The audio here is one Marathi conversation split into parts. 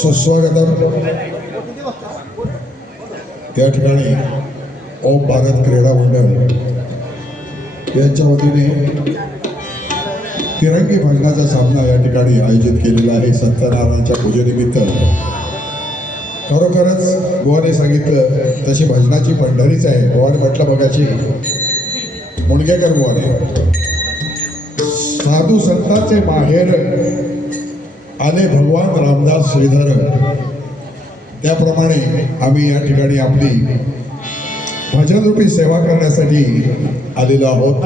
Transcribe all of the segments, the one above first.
सुस्वागतम. त्या ठिकाणी ओम भारत क्रीडा मंडळ यांच्या वतीने तिरंगी भजनाचा सामना या ठिकाणी आयोजित केलेला आहे. सत्यनारायणाच्या पूजेनिमित्त. खरोखरच बुवाने सांगितलं तशी भजनाची पंढरीच आहे. बुवाने म्हटलं मगाशी मुणगेकर बुवाने, साधू संतांचे माहेर आले भगवान रामदास श्रीधर. त्याप्रमाणे आम्ही या ठिकाणी आपली भजनरूपी सेवा करण्यासाठी आलेलो आहोत.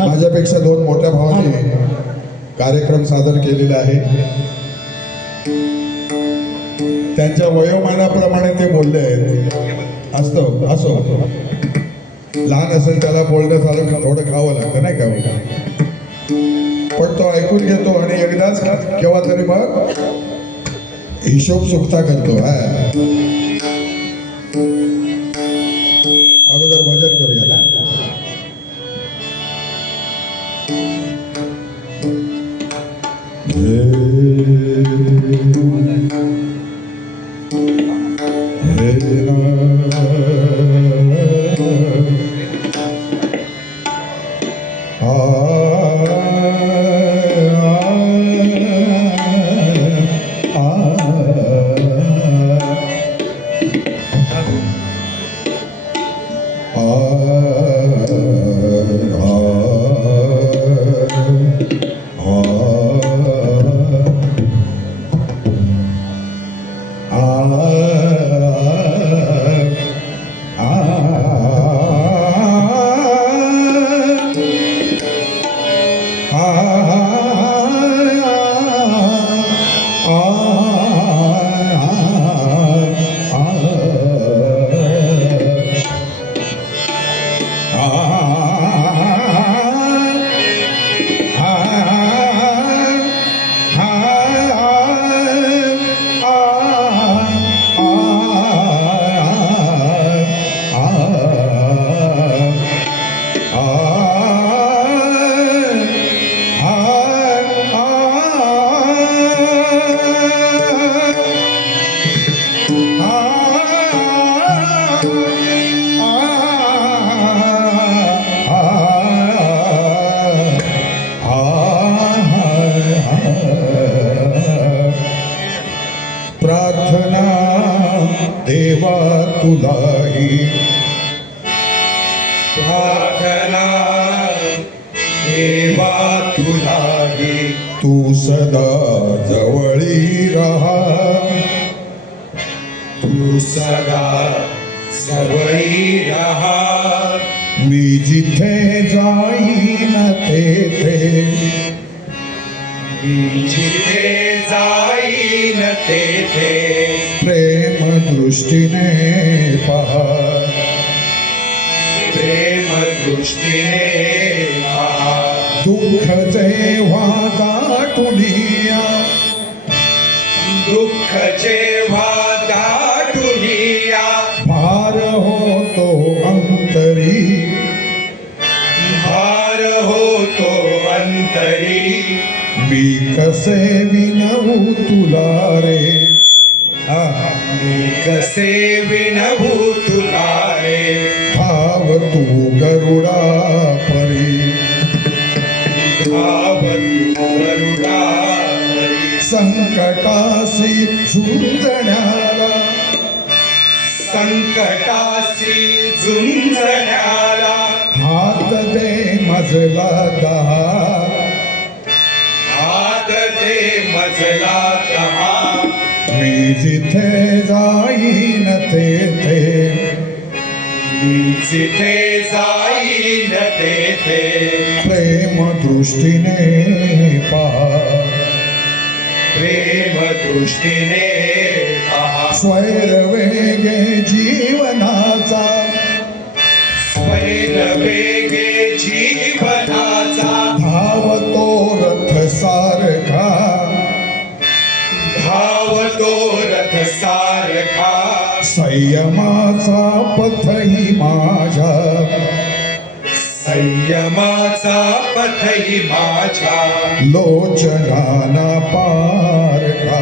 माझ्यापेक्षा दोन मोठ्या भावाने कार्यक्रम सादर केलेला आहे. त्यांच्या वयोमानाप्रमाणे ते बोलले आहेत. असो लहान असेल त्याला बोलण्यात आलं थोडं खावं लागतं नाही का, पण तो ऐकून घेतो आणि एकदाच केव्हा तरी मग हिशोब चुकता करतो. अगोदर भजन करूया ना. प्रार्थना देवा तुलाही, प्रार्थना देवा तुलाही, तू सदा जवळी रहा, तू सदा जवळी रहा. मी जिथे जाईन तेथे, मी जिथे जाईन तेथे प्रेम दृष्टीने पहा, प्रेम दृष्टीने पहा. दुःख जेव्हा दाटुनिया, दुःख जेव्हा दाटुनिया, भार होतो अंतरी, भार होतो अंतरी. मी कसे विनवू तुला रे, मी कसे विनवू तुला रे. धाव तू गरुडा परी, धाव तू गरुडा परी. संकटासी झुंजण्याला, संकटासी झुंजण्याला हात दे मजला दहा, हात दे मजला दहा. मी जिथे जाईन तेथे, मी जिथे जाईन तेथे प्रेम दृष्टीने पहा, प्रेम दृष्टीने पहा. स्वैरवेगे जीवनाचा, स्वैरवेगे जीवनाचा, धावतो रथ सारखा, धावतो रथ सारखा. संयमाचा पथही माझ्या, संयमाचा पथही माझ्या लोचनाना पारखा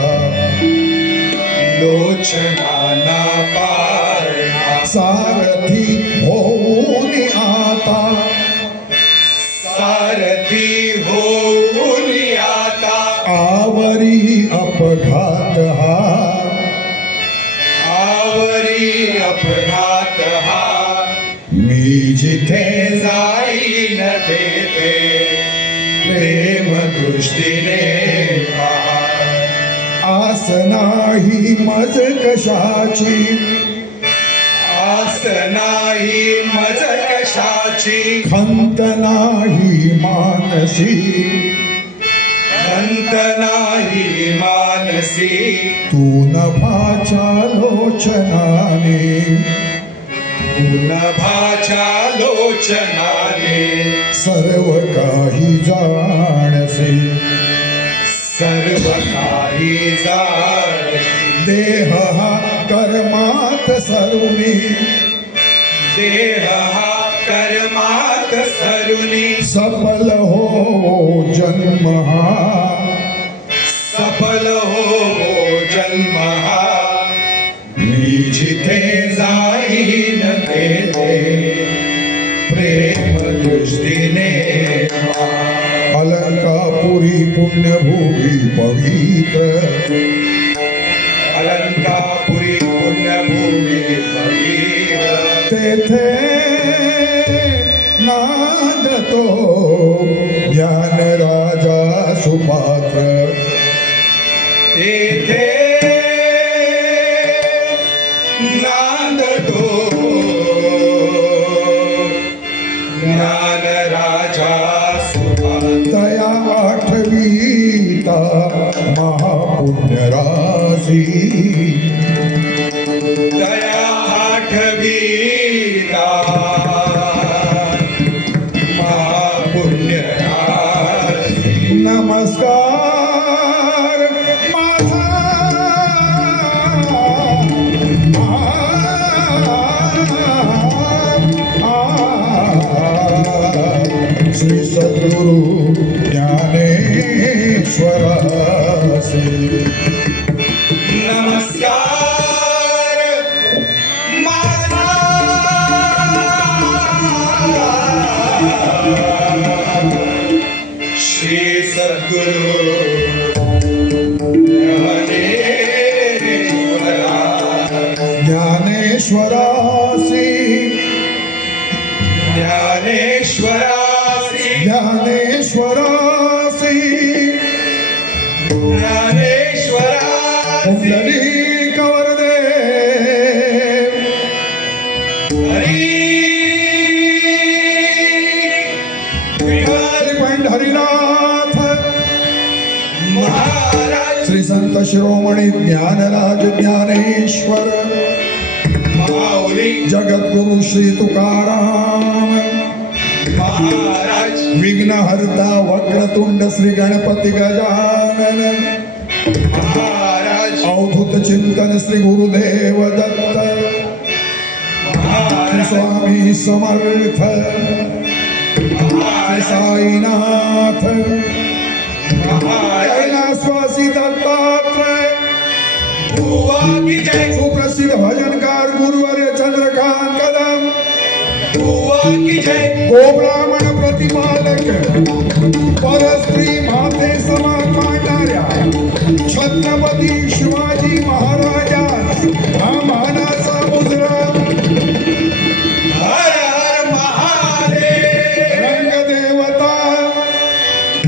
लोचनाना पारखा सारथी होऊन आता सारथी होऊन आता आवरी अपघात हा आवरी अपघात हा मी जिथे जाईन तेथे प्रेम दृष्टीने पहा. आस नाही मज कशाची आस नाही मज कशाची खंत नाही मानसी अंत नाही मानसी तू नभाच्या लोचनाने नभाच्या लोचनाने सर्व काही जाणसी सर्व काही जाणसी देह हा कर्मात सरुनी देह हा कर्मात सरुनी सफल हो जन्म हा सफल हो जन्म हा मी जिथे जाईन तेथे प्रेम दृष्टीने पहा. अलंकापुरी पुण्यभूमी पवित्र अलंकापुरी पुण्यभूमी पवित्र तेथे नांदतो ज्ञान राजा सुपात्र तेथे नांदतो ज्ञान राजा सुपात्र. दया आठवीता महापुण्य राशी दया आठवीता महापुण्य राशी. नमस्कार माझा श्री सद्गुरु ज्ञानेश्वरासी नमस्कार माझा श्री सद्गुरु ज्ञानेश्वरासी ज्ञानेश्वरासी ज्ञानेश्वरासी ज्ञानेश्वरासी पुंडलिक वरदे हरी विठ्ठल हरिनाथ महाराज श्री संत शिरोमणी ज्ञानराज ज्ञानेश्वर माऊली जगद्गुरु श्री तुकाराम महाराज विघ्नहर्ता वक्रतुंड श्री गणपती गजानन महाराज अवधूत चिंतन श्री गुरुदेव दत्त श्री महाराज स्वामी समर्थ श्री साईनाथ महाराज कैलासवासी दत्तात्रय बुवा की जय सुप्रसिद्ध भजनकार गुरुवर्य चंद्रकांत कदम बुवा की जय गोब्राह्मण प्रतिपालक परस्त्री माते समान मांडणाऱ्या छत्रपती शिवाजी महाराजांस हा मानाचा मुजरा हर हर महादेव रंगदेवता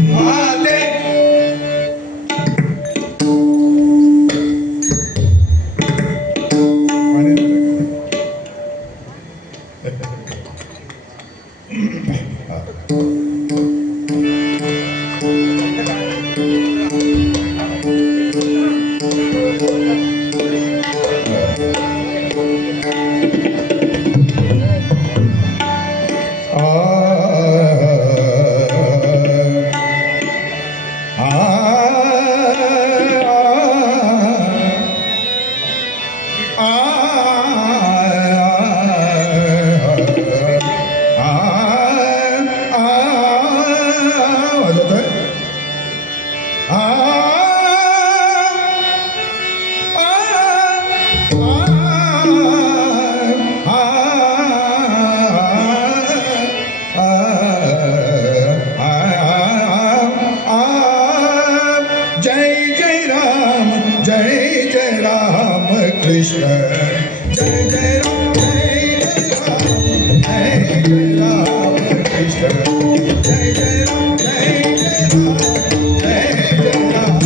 महादेव राम कृष्ण जय जय राम जय जय राम जय जय राम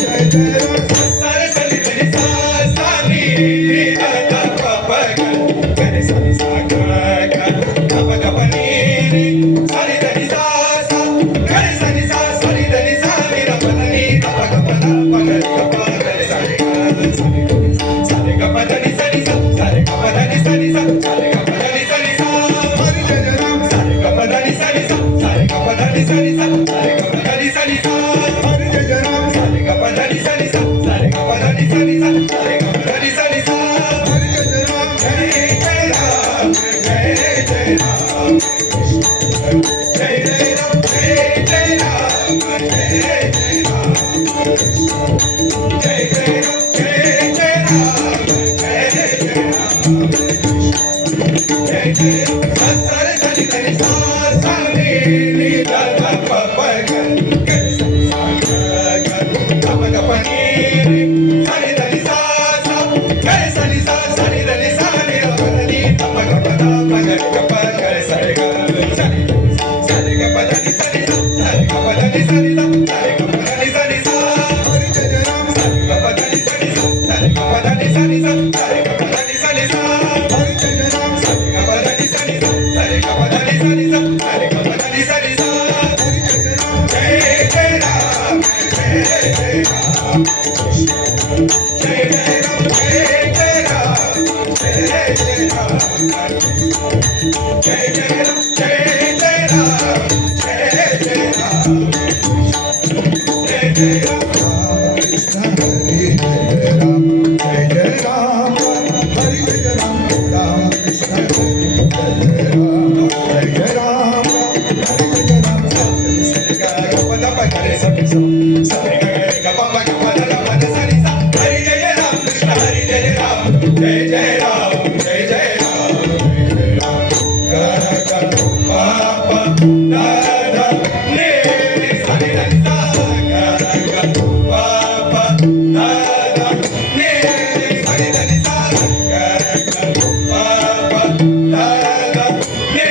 जय जय राम सारे सनी धनी सा सानी दा दा प प ग गरे सनी सा ग ग ग प ग प नी नी सारे धनी सा सा गरे सनी सा सारे धनी सा नी दा प नी दा प ग प दा प ग ग प गरे सारे ग सारे ग प धनी सनी सा सारे ग प धनी सनी सा सारे ग प धनी सनी सा हरी जय जय राम सारे ग प धनी सनी सा सारे ग प धनी सनी सा सारे ग प धनी सनी सा हरी जय जय राम सारे ग प धनी सनी सा सारे ग प धनी सनी सा सारे ग प धनी सनी सा हरी जय जय राम जय जय राम जय जय राम जय जय राम जय जय राम जय जय राम जय जय राम जय जय राम जय जय राम जय जय सारे धनी धनी सा सानी नी दा दा प प ग ग सा ग ग ग प ग प नी नी सारे धनी सा सा ग सनी सा सारे धनी सा नी दा प नी दा प ग प दा प ग ग प ग सारे ग सारे सारे ग प धनी सनी सा सारे ग प धनी सनी सा सारे ग प धनी सनी सा हरी जय जय राम सारे ग प धनी सनी सा सारे ग प धनी सनी सा सारे ग प धनी सनी सा हरी जय जय राम सारे ग प धनी सनी सा सारे ग प धनी सनी सा सारे ग प धनी सनी सा हरी जय जय राम जय जय राम जय जय राम जय जय राम जय जय राम जय जय राम जय जय राम जय जय राम जय जय राम जय जय राम कृष्ण हरी जय जय राम जय जय राम हरी जय जय राम राम कृष्ण हरी जय जय राम जय जय राम हरी जय जय राम सारे ग ग प द प ग रे सा सा सारे ग ग प प ग प द प द सनी सा हरी जय जय राम कृष्ण हरी जय जय राम जय जय राम जय जय राम जय जय राम ग ग प प द द ने सारे धनी सा ग ग प प द द ने सारे धनी सा ग ग प प द द ने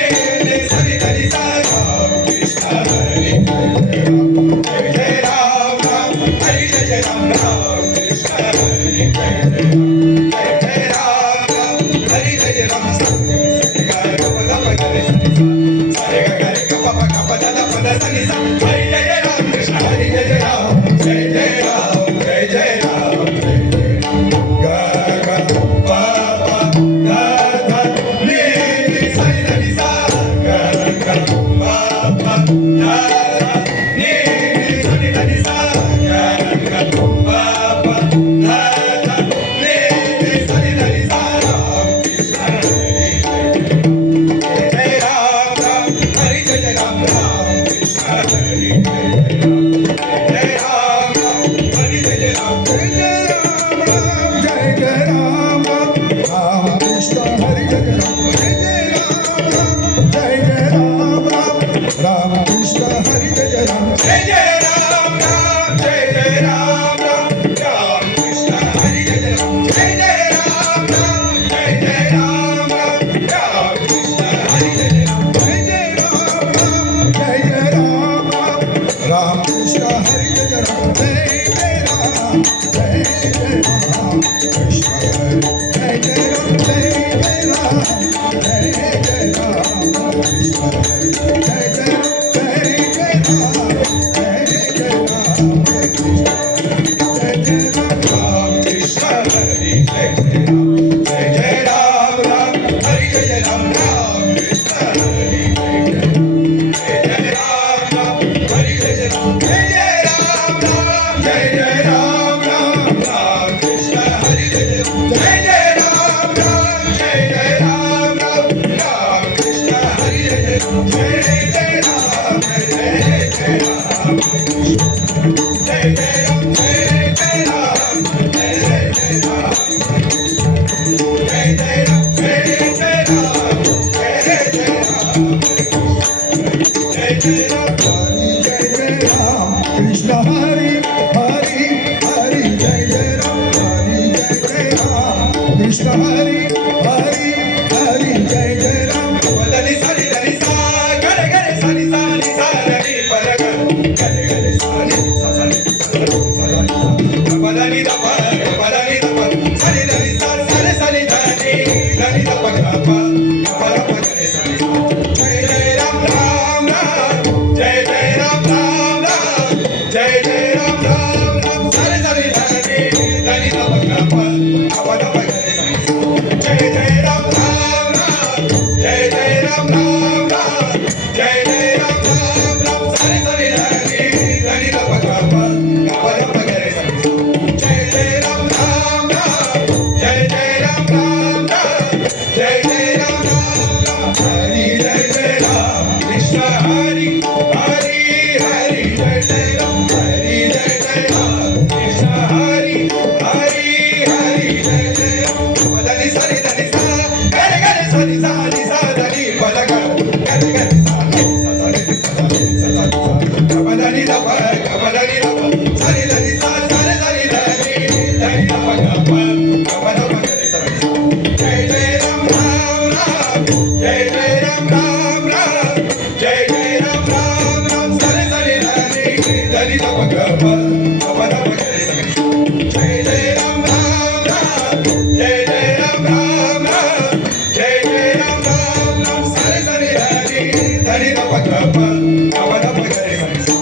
राम राम राम जय जय राम राम राम सारे सारे धनी धनी ग प ग प ग रे सा जय जय राम राम राम जय जय राम राम राम जय जय राम राम राम हरी जय जय राम कृष्ण हरी हरी हरी जय जय राम हरी जय जय राम कृष्ण हरी हरी हरी जय जय राम धनी सारे धनी सा गरे गरे सानी सानी सा धनी पद गरे गरे सानी सा सानी सा सा सा कबधनी द प कबधनी द प सानी धनी सा सारे धनी धनी धनी द प ग प कबध प गरे सा जय जय राम राम राम जय जय राम राम राम जय जय राम राम राम सारे सारे धनी धनी द प ग प कबध प गरे सा जय जय राम राम राम जय जय राम राम राम जय जय राम राम राम सारे सारे धनी धनी द प ग प कबध प गरे सा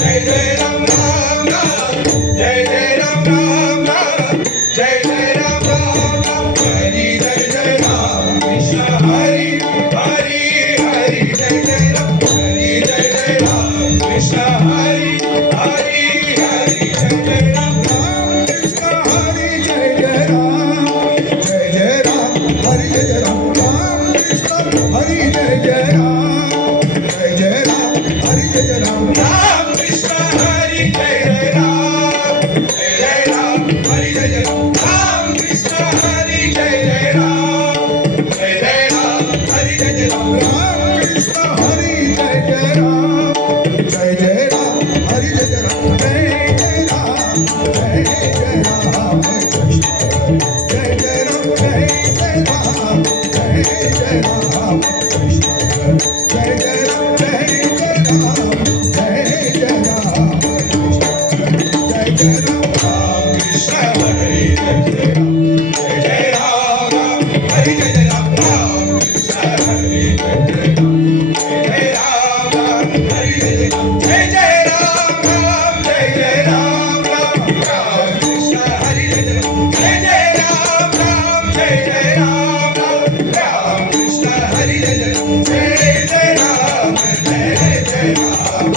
जय जय राम राम राम जय जय राम राम राम जय जय राम राम राम हरी जय जय राम कृष्ण हरी हरी हरी जय जय राम हरी जय जय राम कृष्ण हरी हरी हरी जय जय राम राम कृष्ण हरी जय जय राम जय जय राम हरी जय जय राम राम कृष्ण हरी जय जय राम जय जय राम हरी जय जय राम राम कृष्ण हरी जय जय राम जय जय राम हरी जय जय राम राम कृष्ण हरी जय जय राम जय जय राम हरी जय जय राम राम कृष्ण हरी जय जय राम जय जय राम हरी जय जय राम जय जय राम जय जय राम कृष्ण जय जय राम जय जय राम जय जय राम कृष्ण जय जय राम जय जय राम जय जय राम कृष्ण जय जय राम कृष्ण हरी जय जय राम जय जय राम राम हरी जय जय राम राम कृष्ण हरी जय जय राम जय जय राम राम हरी जय जय राम जय जय राम राम जय जय राम राम राम कृष्ण हरी जय जय राम जय जय राम राम जय जय राम राम राम कृष्ण हरी जय जय राम जय जय राम जय जय राम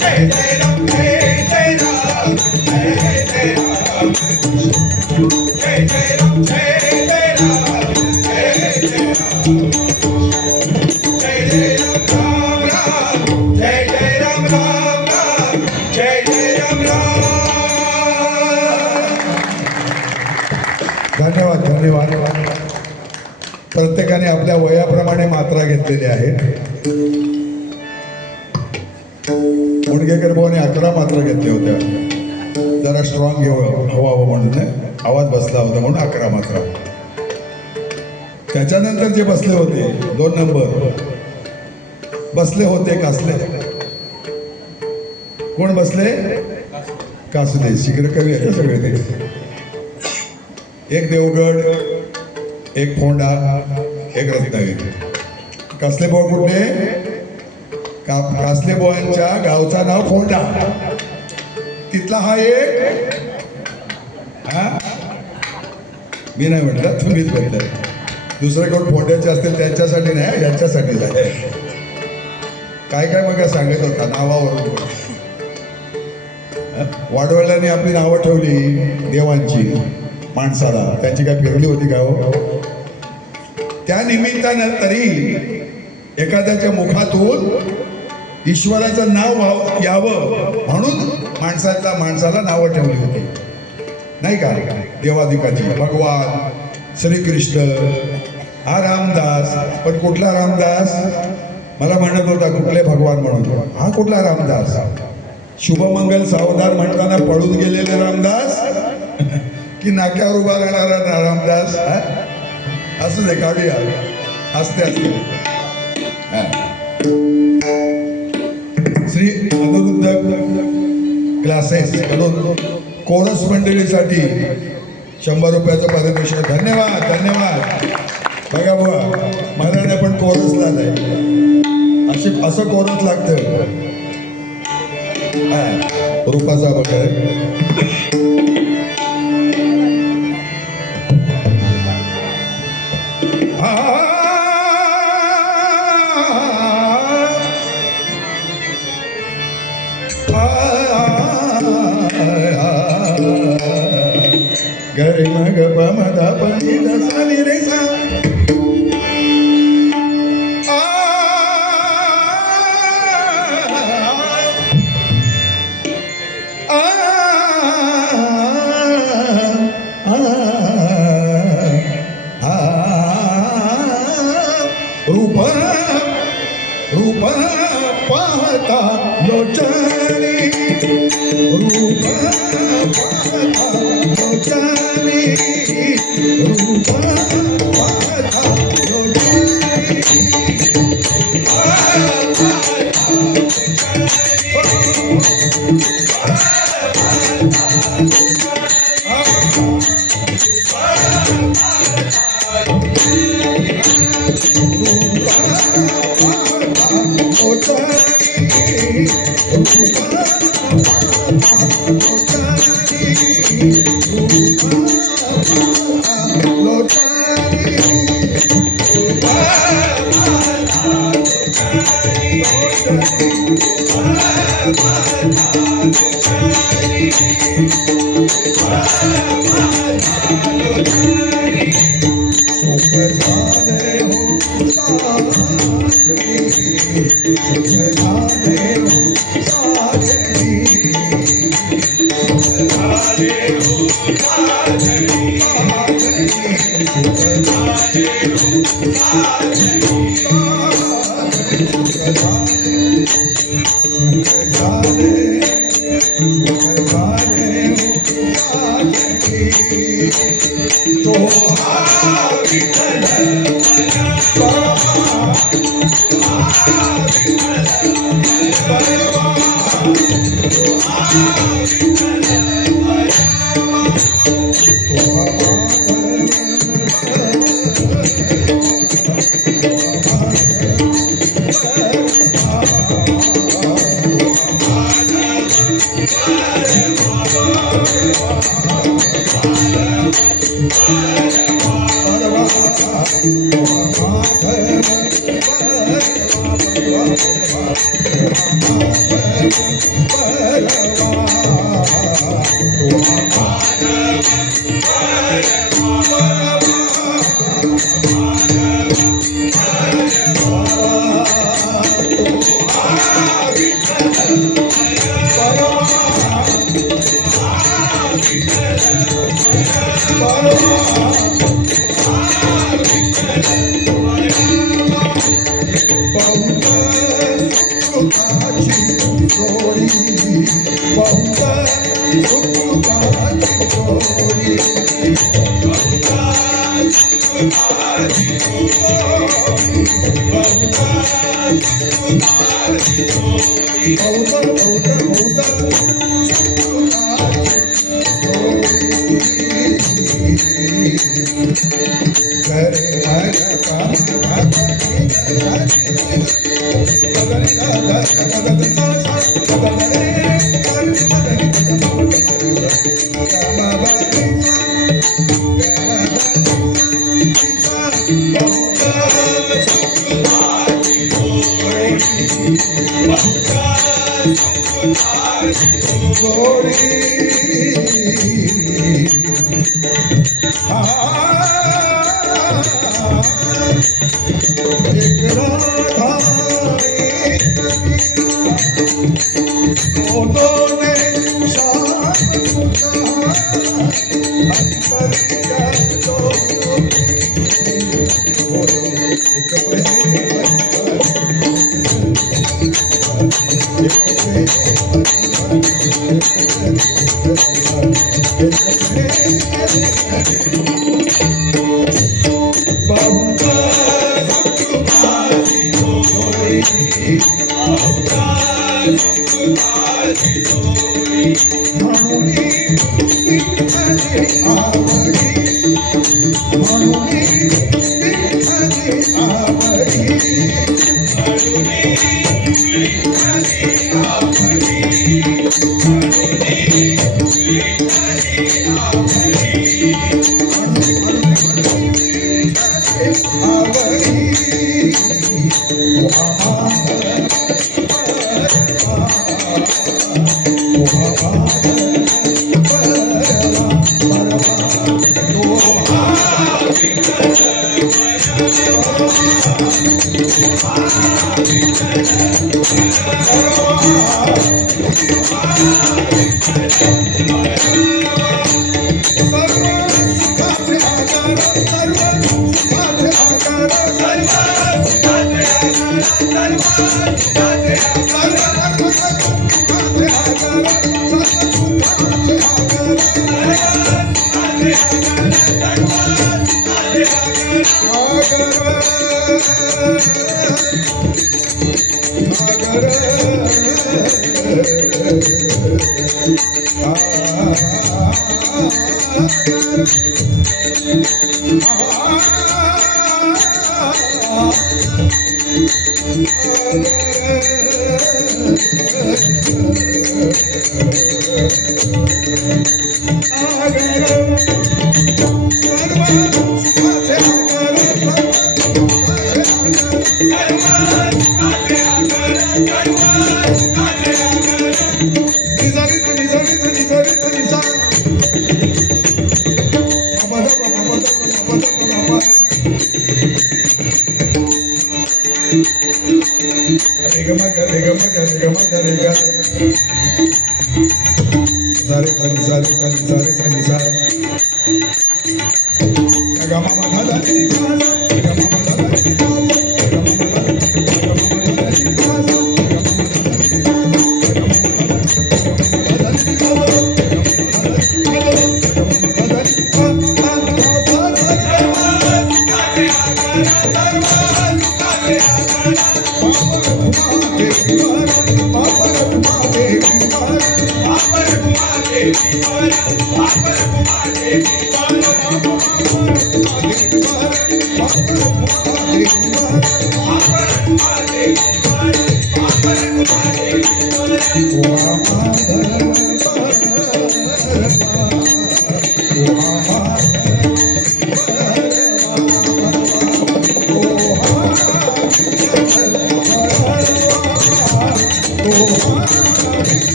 जय जय राम जय जय राम जय जय राम जय जय राम जय जय राम जय जय राम जय जय राम राम राम जय जय राम राम राम जय जय राम राम धन्यवाद धन्यवाद. प्रत्येकाने आपल्या वयाप्रमाणे मात्रा घेतलेल्या आहेत. मुणगेकर भाऊने 11 मात्रा घेतल्या होत्या, जरा स्ट्रॉंग हवावं म्हणून आवाज बसला होता म्हणून 11 मात्रा. त्याच्यानंतर जे बसले होते 2 नंबर बसले होते कासले. कोण बसले? कासले. शीघ्र कवी आहे सगळे ते. एक देवगड, एक फोंडा, एक रत्नागिरी. कासले भाऊ कुठले? कासले भाऊंच्या गावचं नाव फोंडा. तिथला हा एक. हा मी नाही म्हटलं, तुम्हीच म्हटलं. दुसरे कोण फोंड्याचे असतील त्यांच्यासाठी नाही, यांच्यासाठी झाले. काय काय बघा सांगत होता नावावरून. वाडवडिलांनी आपली नावं ठेवली देवांची माणसाला, त्यांची काय फिरली होती का हो? त्या निमित्तानं तरी एखाद्याच्या मुखातून ईश्वराचं नाव यावं म्हणून माणसाला नावं ठेवली होती, नाही का? देवादिकाची भगवान श्रीकृष्ण, हा रामदास. पण कुठला रामदास? मला म्हणत होता कुठले भगवान म्हणून. हा कुठला रामदास? शुभमंगल सावधान म्हणताना पळून गेलेले रामदास की नाक्यावर उभा राहणारा रामदास? असू दे, काढूया. असते असते. श्री अनुरुद्ध क्लासेस कडून कोरस मंडळीसाठी 100 रुपयाचं पारितोषिक. धन्यवाद धन्यवाद. बघा बुवा, महाराज पण कोरसला नाही, असं कोरस लागतं. रूपाचा बघा. गरे मग पमद पनी दसनी रे सा रूप रूप पाहता लोचनी रूप पाहता लोचनी रूप पाहता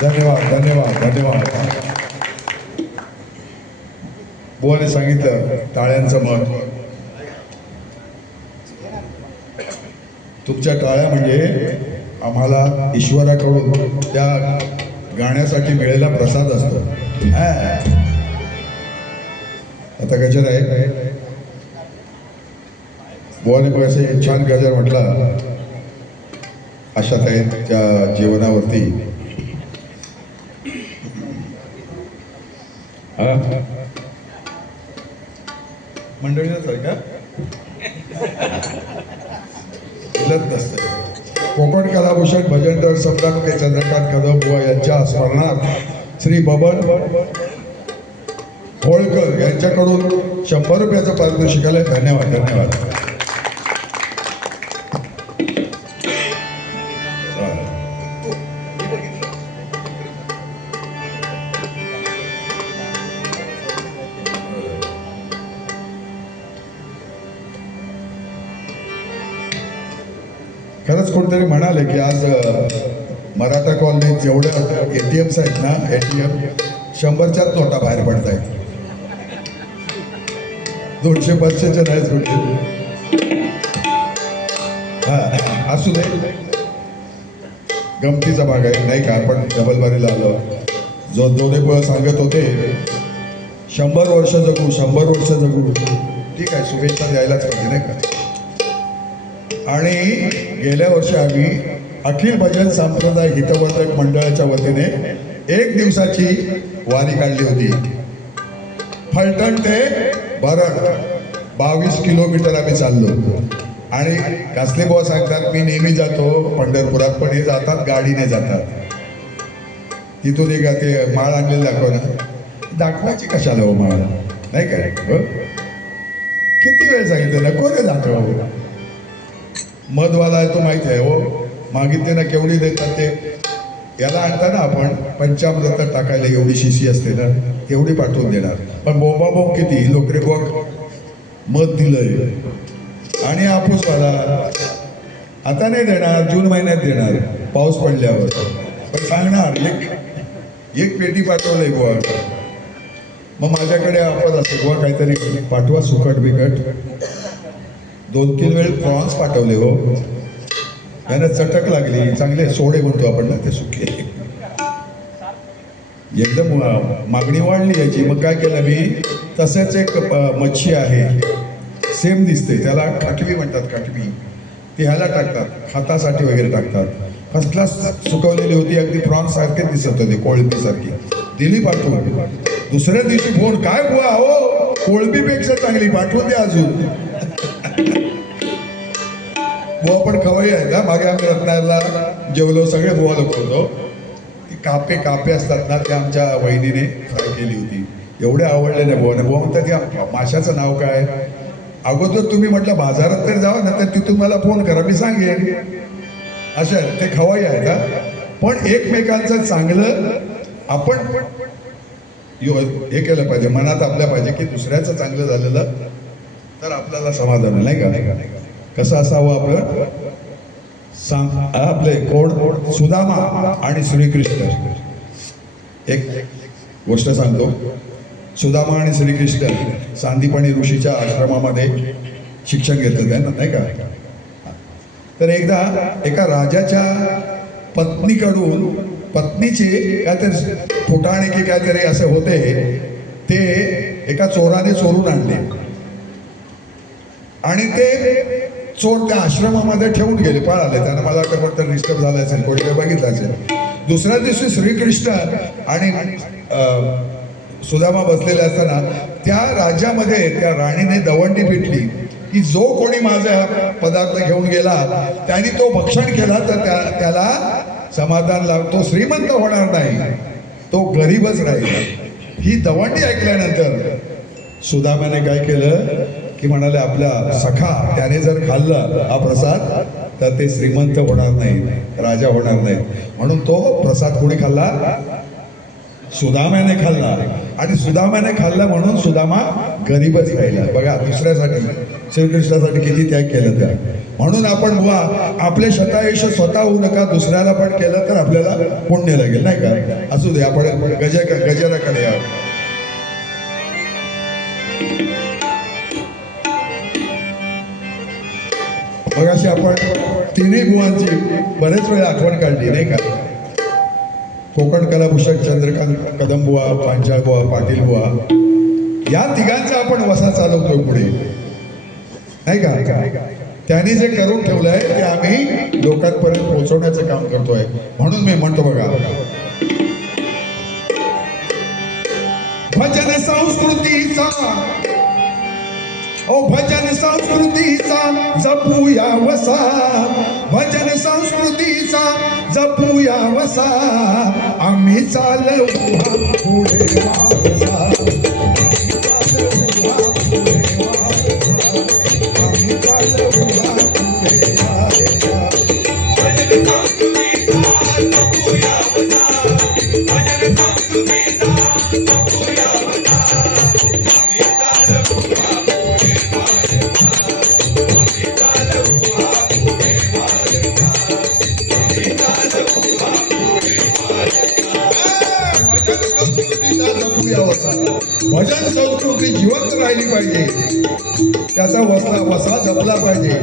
धन्यवाद धन्यवाद धन्यवाद. बुवाने सांगितलं टाळ्यांचं महत्व. तुमच्या टाळ्या म्हणजे आम्हाला ईश्वराकडून त्या गाण्यासाठी मिळालेला प्रसाद असतो. आता गजर आहे. बुवाने मग असे छान गजर म्हटला आशाताईंच्या जीवनावरती. मंडळीच आहे का? नसतं. कोकण कलाभूषण भजनकर सम्राट ते चंद्रकांत कदम बुवा यांच्या स्मरणार्थ श्री बबन होळकर यांच्याकडून 100 रुपयाचं पारितोषिक आलंय. धन्यवाद धन्यवाद. खरंच कोणतरी म्हणाले की आज मराठा कॉलनीत जेवढ्या ATMs आहेत ना, ATM 100च्याच नोटा बाहेर पडत आहेत. 200-500च्या नाहीच कुठे. हा असू दे, गमतीचा भाग आहे नाही का. आपण डबलबारीला आलो. जो दोन्ही सांगत होते 100 वर्ष जगू, 100 वर्ष जगू. ठीक आहे, शुभेच्छा द्यायलाच पाहिजे नाही का. आणि गेल्या वर्षी आम्ही अखिल भजन संप्रदाय हितवर्धक मंडळाच्या वतीने 1 दिवसाची वारी काढली होती. फलटण ते बरड 22 किलोमीटर आम्ही चाललो. आणि कासले बुवा सांगतात मी नेहमी जातो पंढरपुरात, पण हे जातात गाडीने जातात. तिथून एक ते माळ आणलेली दाखव ना, दाखवायची कशाला हो माळ, नाही काय हो? किती वेळ सांगितलं ना कोणी दाखव. मधवाला आहे तो माहिती आहे हो, मागितले ना केवढी देतात ते. याला आणता ना आपण पंचामृतात टाकायला एवढी शिशी असते ना, तेवढी पाठवून देणार. पण बोंबा बोंब किती लोकरे बघ मध दिलंय. आणि आपूसवाला आता नाही देणार, जून महिन्यात देणार पाऊस पडल्यावर. पण सांगणार एक पेटी पाठवलंय बुवा. मग माझ्याकडे आपण असते बुवा काहीतरी पाठवा सुकट बिकट. 2-3 वेळ प्रॉन्स पाठवले हो. त्यांना चटक लागली, चांगले सोडे म्हणतो आपण ना ते सुके. एकदम मागणी वाढली याची. मग काय केलं मी, तसेच एक मच्छी आहे सेम दिसते, त्याला काटवी म्हणतात, काटवी. ती ह्याला टाकतात खातासाठी वगैरे टाकतात. फर्स्ट क्लास सुकवलेली होती, अगदी प्रॉन्स सारखे दिसत होते, कोळंबीसारखी. दिली पाठवून. दुसऱ्या दिवशी फोन, काय बुवा हो कोळंबीपेक्षा चांगली पाठवून द्या अजून. बुवा पण खवई आहे का, मागे आम्ही रत्नागिरीला जेवलो, सगळे बुवा लोक होतो. ती कापे असतात ना, ते आमच्या वहिनीने फ्राय केली होती. एवढे आवडले नाही बुवाने. बुवा म्हणतात या माशाचं नाव काय. अगोदर तुम्ही म्हटलं बाजारात तर जावं ना, तर तिथून मला फोन करा मी सांगेन. अशा ते खवाई आहे का. पण एकमेकांचं चांगलं आपण हे केलं पाहिजे, मनात आपल्या पाहिजे की दुसऱ्याचं चांगलं झालेलं तर आपल्याला समाधान नाही का. कसं असावं आपलं सांग. आपले कोण सुदामा आणि श्रीकृष्ण. एक गोष्ट सांगतो. सुदामा आणि श्रीकृष्ण सांदीपणी ऋषीच्या आश्रमामध्ये शिक्षण घेतलं त्यांना नाही का. तर एकदा एका राजाच्या पत्नीकडून पत्नीचे काहीतरी फुटाणे की काहीतरी असे होते, ते एका चोराने चोरून आणले आणि ते चोर त्या आश्रमामध्ये ठेवून गेले, पळाले. त्यांना मला वाटतं कोणतरी डिस्टर्ब झालं असेल, कोणी काही बघितलं असेल. दुसऱ्या दिवशी श्रीकृष्ण आणि सुदामा बसलेले असताना त्या राज्यामध्ये त्या राणीने दवंडी पिटली की जो कोणी माझा पदार्थ घेऊन गेला त्यांनी तो भक्षण केला तर त्याला समाधान लागतो, श्रीमंत होणार नाही, तो गरीबच राहील. ही दवंडी ऐकल्यानंतर सुदामाने काय केलं की म्हणाले आपला सखा त्याने जर खाल्लं हा प्रसाद तर ते श्रीमंत होणार नाही, राजा होणार नाही. म्हणून तो प्रसाद कोणी खाल्ला, सुदामाने खाल्ला. आणि सुदामाने खाल्ला म्हणून सुदामा गरीबच राहिला. बघा दुसऱ्यासाठी श्रीकृष्णासाठी किती त्याग केलं त्या. म्हणून आपण बुवा आपले शतायुष स्वतः होऊ नका, दुसऱ्याला पण केलं तर आपल्याला पुण्य लागेल नाही का. असू दे, आपण गजराकडे या. मग अशी आपण तिन्ही बुवांची बरेच वेळ आठवण काढली नाही का. कोकण कलाभूषण चंद्रकांत कदम बुवा, पांचाळ बुवा, पाटील बुवा, या तिघांचा आपण वसा चालवतोय पुढे नाही का. त्यांनी जे करून ठेवलंय ते आम्ही लोकांपर्यंत पोहोचवण्याचं काम करतोय. म्हणून मी म्हणतो बघा, भजन संस्कृतीचा भजन संस्कृतीचा जपूया वसा, भजन संस्कृतीचा जपूया वसा, आम्ही चालू पुढे वारसा, आम्ही चालू पुढे वारसा. भजन संस्कृतीचा जपूया वसा, भजन संस्कृतीचा जपूया वसा, आम्ही चालू भजन संस्कृती जिवंत राहिली पाहिजे, त्याचा वसा जपला पाहिजे.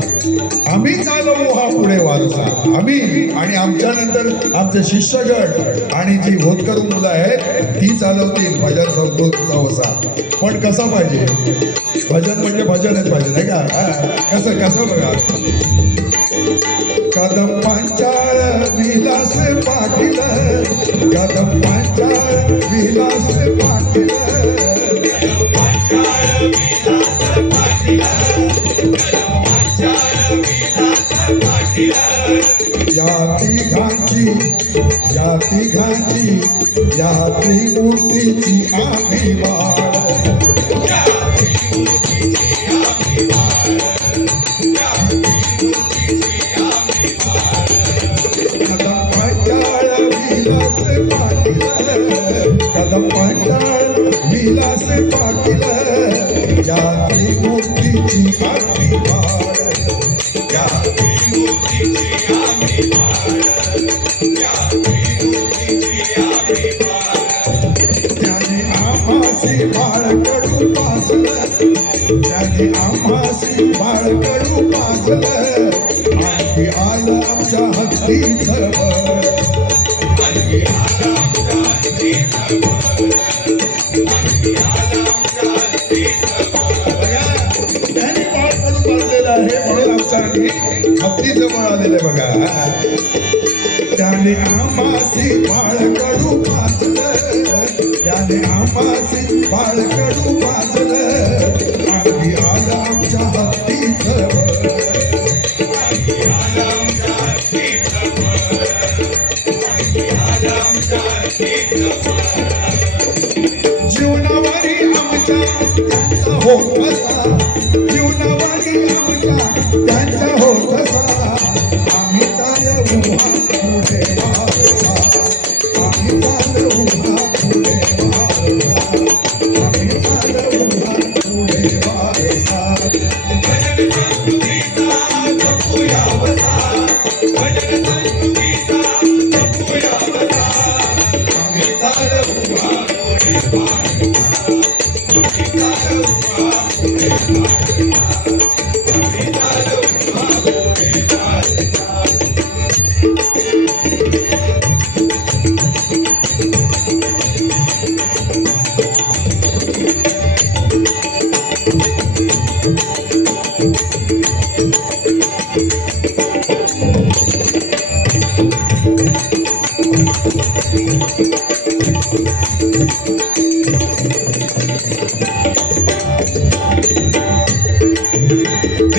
आम्ही चालवू हा पुढे वारसा, आम्ही आणि आमच्या नंतर आमचे शिष्यगण आणि जी होतकरू मुलं आहेत ती चालवतील भजन संस्कृतीचा वसा. पण कसं पाहिजे, भजन म्हणजे भजनच पाहिजे नाही का. कसं कसं बघा, कदम पांचाळ विलास पाटील, कदम पांचाळ विलास पाटील, तिघांची या त्रिमूर्तीची आम्ही बाळ कदम पंचाळ विलास पाटील कदम पंचाळ विलास पाटील या त्रिमूर्तीची आम्ही बाळ या त्रिमूर्तीची आम्ही बाळ या त्रिमूर्तीची आम्ही बाळ त्याने आम्हासी बाळ कडू पाजलं त्याने आम्हासी बाळ कडू पाजलं आणखी आलं आमच्या हत्तीचं बळ आणखी आलं आमच्या हत्तीचं बळ आणखी आलं आमच्या हत्तीचं बळ त्याने बाळ कडू पाजलेलं आहे म्हणून आमच्या आणखी हत्तीचं बळ आलेलं आहे बघा त्याने आम्हासी बाळ कडू पाजलं त्याने आम्हासी बाळ कडू पाजलं आणखी आलं आमच्या हत्तीचं बळ आणखी आलं आमच्या हत्तीचं बळ आणखी आलं आमच्या हत्तीचं बळ जीवनावरी आमच्या त्यांचा होत असा जीवनावरी आमच्या त्यांचा होत असा आम्ही चालवू हा पुढे वारसा आम्ही चालवू हा पुढे वारसा आम्ही चालवू हा पुढे वारसा भजन संस्कृतीचा जपूया वसा भजन संस्कृतीचा जपूया वसा आम्ही चालवू हा पुढे वारसा आम्ही चालवू हा पुढे वारसा आम्ही चालवू हा पुढे वारसा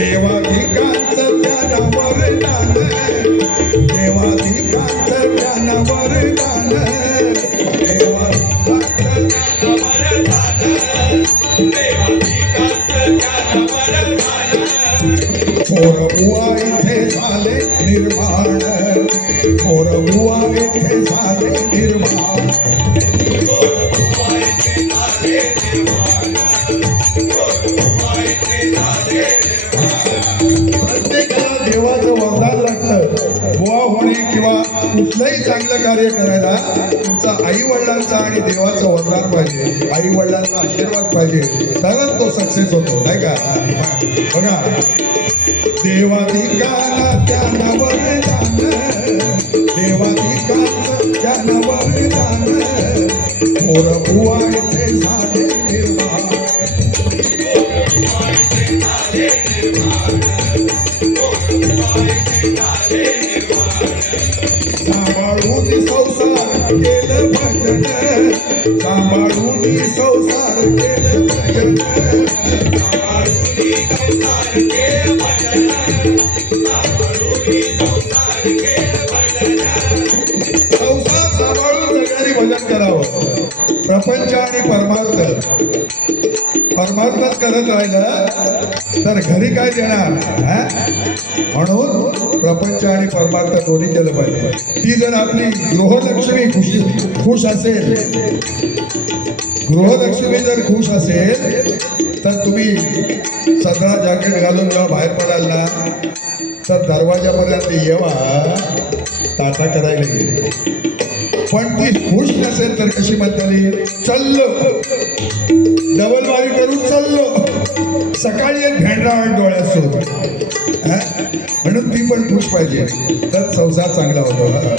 देवाधिकांचं त्यानं वरदान देवाधिकांचं त्यानं वरदान देवाधिकांचं त्यानं वरदान देवाधिकांचं त्यानं वरदान पोरबुवा इथे झाले निर्माण पोरबुवा इथे झाले निर्माण पोरबुवा इथे झाले निर्माण पोरबुवा इथे झाले प्रत्येकाला देवाचं वरदान लागतं बुवा होणे किंवा कुठलंही चांगलं कार्य करायला तुमचा आई वडिलांचा आणि देवाचं वरदान पाहिजे आई वडिलांचा आशीर्वाद पाहिजे तरच तो सक्सेस होतो नाही का बघा देवाधिकाला त्यानं वरदान देवाधिकाचं त्यानं वरदान पोरबुवा इथे झाले निर्माण पोरबुवा इथे झाले निर्माण सांभाळून संसार केलं भजन सांभाळून संसार केलं भजन सांभाळून संसार केलं भजन सांभाळून संसार केलं भजन संसार सांभाळून सगळ्यांनी भजन करावं प्रपंच आणि परमार्थच करत राहिलं तर घरी काय देणार म्हणून प्रपंच आणि परमार्थ दोन्ही केलं पाहिजे ती जर आपली गृहलक्ष्मी खुश असेल गृहलक्ष्मी जर खुश असेल तर तुम्ही सदरा जॅकेट घालून जेव्हा बाहेर पडाल ना तर दरवाजापर्यंत येवा टाटा करायला गेले पण ती खुश नसेल तर कशी म्हणताली चाललो डबल वारी करून चाललो सकाळी एक भेंडरावण डोळ्यासोबत म्हणून ती पण खुश पाहिजे तर संसार चांगला होतो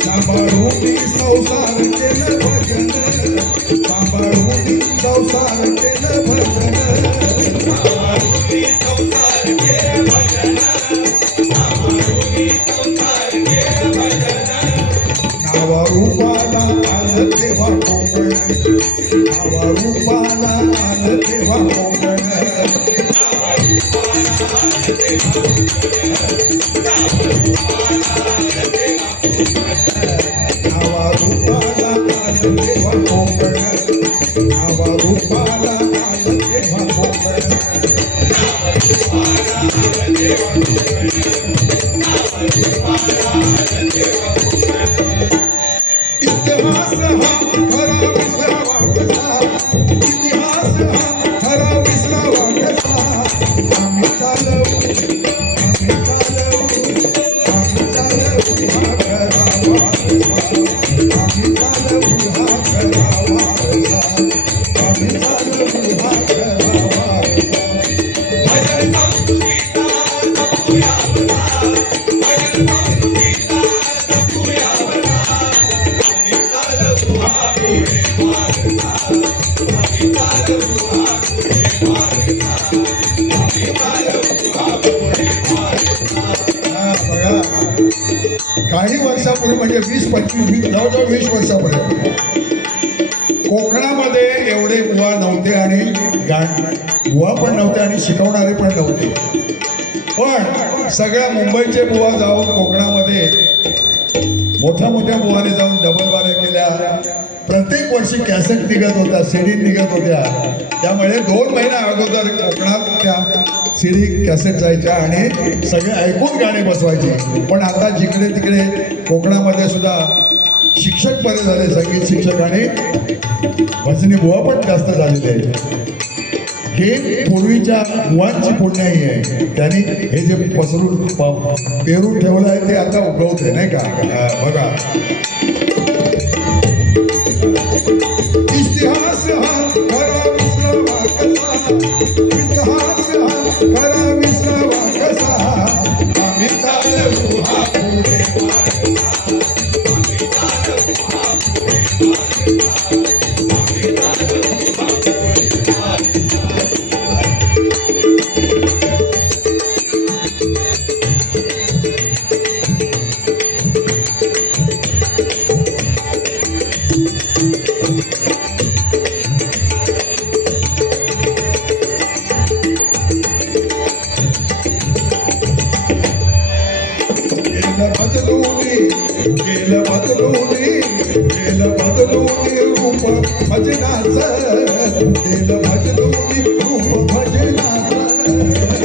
सांभाळून संसार केलं भजन सांभाळून संसार केलं भजन संसार केलं भजन नावा रूपाला आलं तेव्हा कोकण नावा रूपाला आलं तेव्हा कोकण रूपाला आलं तेव्हा कोकण, नावा रूपाला आलं तेव्हा कोकण. इतिहास हा खरा विसरावा कसा, इतिहास हा खरा विसरावा कसा. आम्ही चालवू आम्ही चालवू आम्ही चालवू हा खरा वारसा, आम्ही चालवू हा खरा वारसा, आम्ही चालवू हा खरा वारसा. भजन संस्कृतीचा जपूया बसा, भजन संस्कृतीचा जपूया बसा. आम्ही चालवू हा पुढे वारसा, आम्ही चालवू हा पुढे वारसा, आम्ही चालवू हा पुढे वारसा. हा, बघा काही वर्षापूर्वी म्हणजे 20-25 जवळजवळ 20 वर्षापर्यंत कोकणामध्ये एवढे बुवा नव्हते आणि बुवा पण नव्हते आणि शिकवणारे पण नव्हते. पण सगळ्या मुंबईचे बुवा जाऊन कोकणामध्ये मोठ्या मोठ्या बुवाने जाऊन डबलबाऱ्या केल्या. प्रत्येक वर्षी कॅसेट निघत होत्या, सीडी निघत होत्या. त्यामुळे 2 महिन्या अगोदर कोकणात त्या सीडी कॅसेट जायच्या आणि सगळे ऐकून गाणे बसवायचे. पण आता जिकडे तिकडे कोकणामध्ये सुद्धा शिक्षक बरे झाले, संगीत शिक्षक आणि भजनी बुवा पण जास्त झालेले आहेत. हे पूर्वीच्या बुवांची पुण्याई आहे. त्यांनी हे जे पसरून पेरून ठेवलं आहे ते आता उगवते नाही का. बघा इतिहास हा खरा विसरावा कसा, इतिहास हा खरा विसरावा कसा. आम्ही चालवू हा पुढे वारसा, आम्ही चालवू हा पुढे वारसा, आम्ही चालवू हा पुढे वारसा. गेलं बदलूनी रूप भजनाचं, गेलं बदलूनी रूप भजनाचं.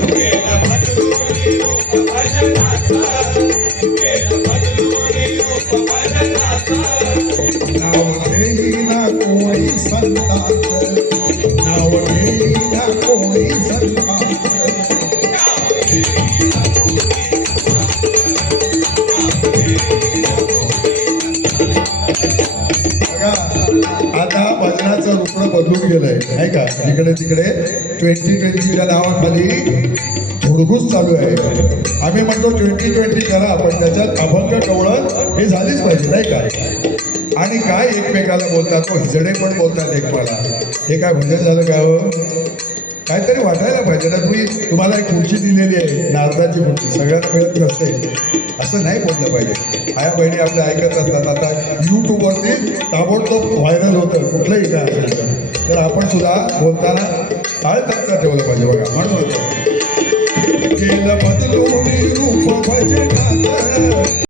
गेलं बदलूनी रूप भजनाचं, गेलं बदलूनी रूप भजनाचं. नाव घेईना कोणी संतांचं, नाव घेईना कोणी संतांचं. आता भजनाचं रुपडं बदलून गेलंय नाही का. इकडे तिकडे 2020च्या नावाखाली धुडगूस चालू आहे. आम्ही म्हणतो 2020 करा, पण त्याच्यात अभंग कवळं हे झालीच पाहिजे नाही का. आणि काय एकमेकाला बोलतात, तो हिजडे पण बोलतात एकमेकाला. हे काय भजन झालं का हो. काहीतरी वाटायला पाहिजे ना. तुम्हाला एक खुर्ची दिलेली आहे, नारदाची खुर्ची, सगळ्यांना मिळत नसते. असं नाही बोललं पाहिजे. आया बहिणी आपल्या ऐकत असतात. आता यूट्यूबवरती ताबडतोब व्हायरल होतं कुठलंही काय असेल तर आपण सुद्धा बोलताना ताळतत्त्व ठेवलं पाहिजे. बघा म्हणून केलं बदलून रूप भजनाचं.